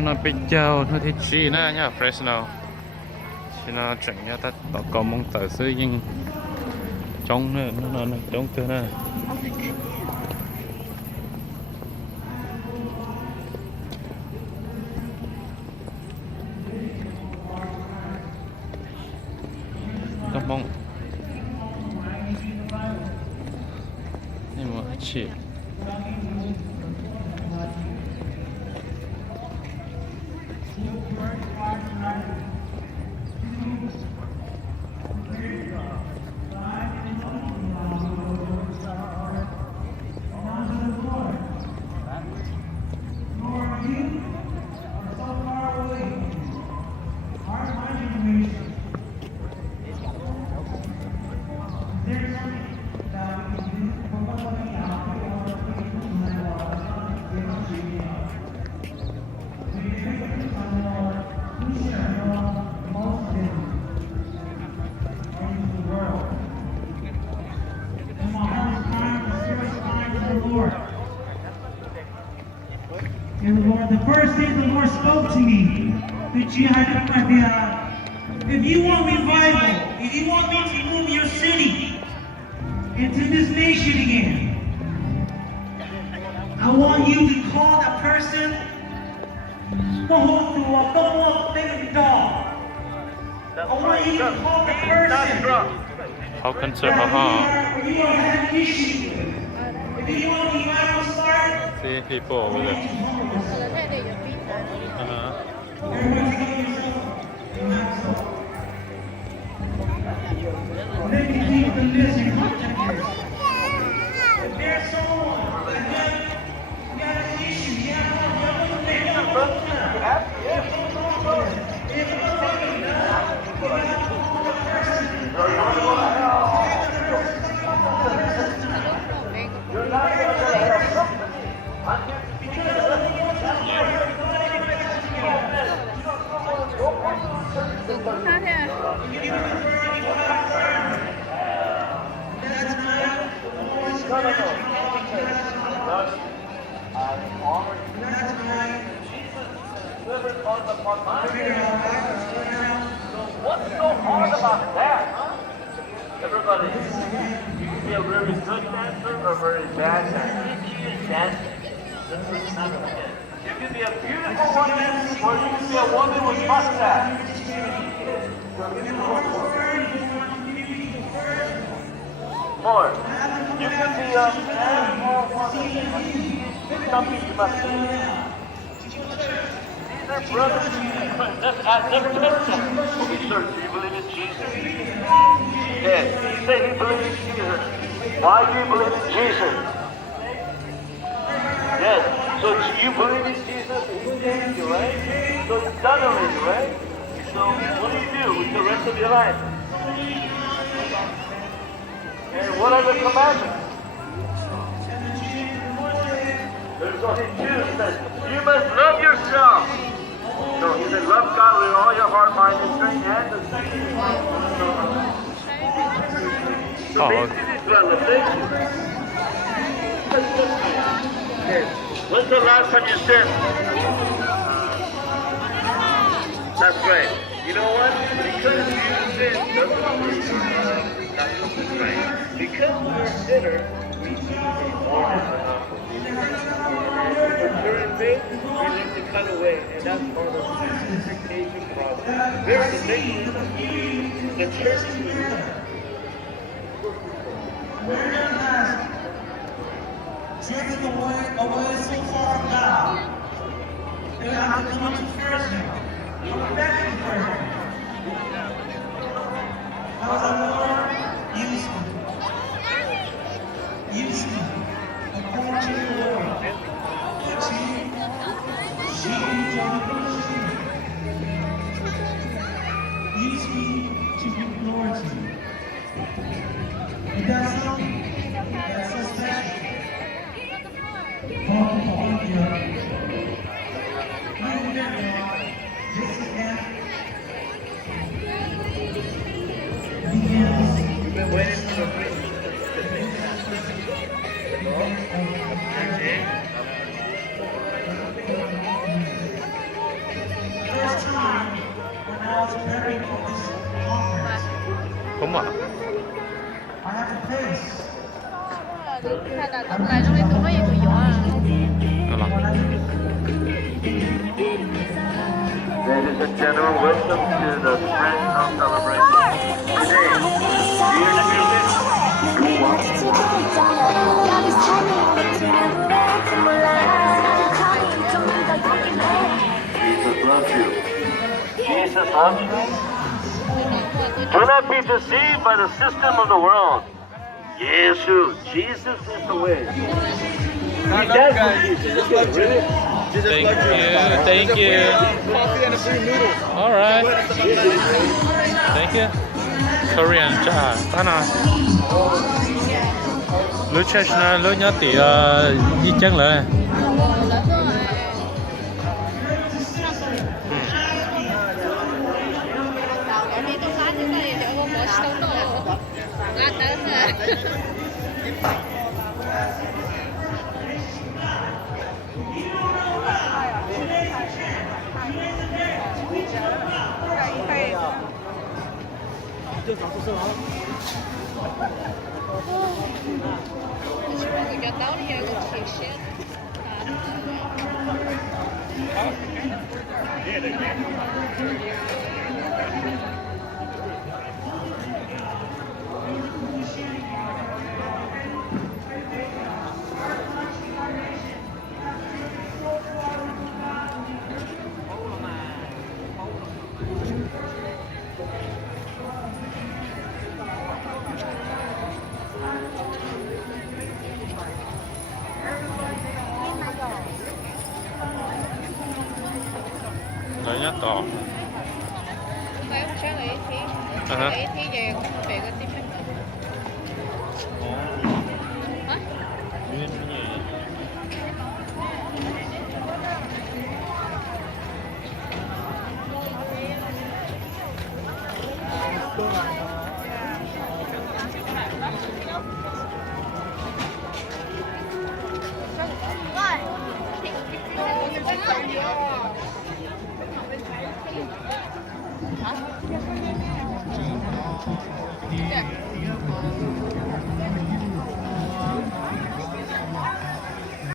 nó bị châu nó thì chi nè nhá Fresno chi nó chỉnh nhá ta tao có mong tờ sư nhưng trong nữa nó trong từ nè tao mong nhưng mà chỉ And the Lord, the first thing the Lord spoke to me, that you had if you want revival, if you want me to move your city into this nation again, I want you to call that person. I want you to call the person. how can say You don't have an issue with. If you want to start. see people over there Let me keep the list in context. If there's someone that got an issue, What's so hard about that, huh? Everybody, you can be a very good dancer or a very bad dancer. She is dancing. This is not it. You can be a beautiful woman or you can be a woman with mustache. More. You can be a man or a woman. Something you must do. These are brothers. Let's never touch them. Okay, sir, do you believe in Jesus? Yes. He said he believes in Jesus. Why do you believe in Jesus? Yes. So you believe in Jesus? He saved you, right? So it's done already, right? So what do you do with the rest of your life? And what are the commandments? There's only two. He says, you must love yourself. So he said, love God with all your heart, mind, and strength, and the So basically, brother, thank you. Okay. When's the last time you sinned? That's right. You know what? Because you sin doesn't mean that's right. Because we're sinners, we need a warning enough. During faith, we need to cut away, and that's part of the sanctification process. There's the thing, the church is driven away so far from God. They have to come to first now. Come back to first. I was like, Lord, use me. Use me. According to your word. Use me to bring glory to you. And that's something that's so special. We've been waiting for the preacher. 嚟咗你做乜嘢佢有啊？ Đó là Ladies and gentlemen, welcome to the Spring Song Celebration. Today, do you music? Jesus loves you. Jesus loves you. Do not be deceived by the system of the world. Jesus is the way. Not guys. Jesus loves you. thank you. Coffee and a free noodle. Alright. Thank you. Korean cha. Tana. Lũ chết na lũ nhớ thì di chân lại. Rồi nhá tỏ. Phải không sáng ấy thì ấy thì về về cái tiếp khách. Hả? Hả?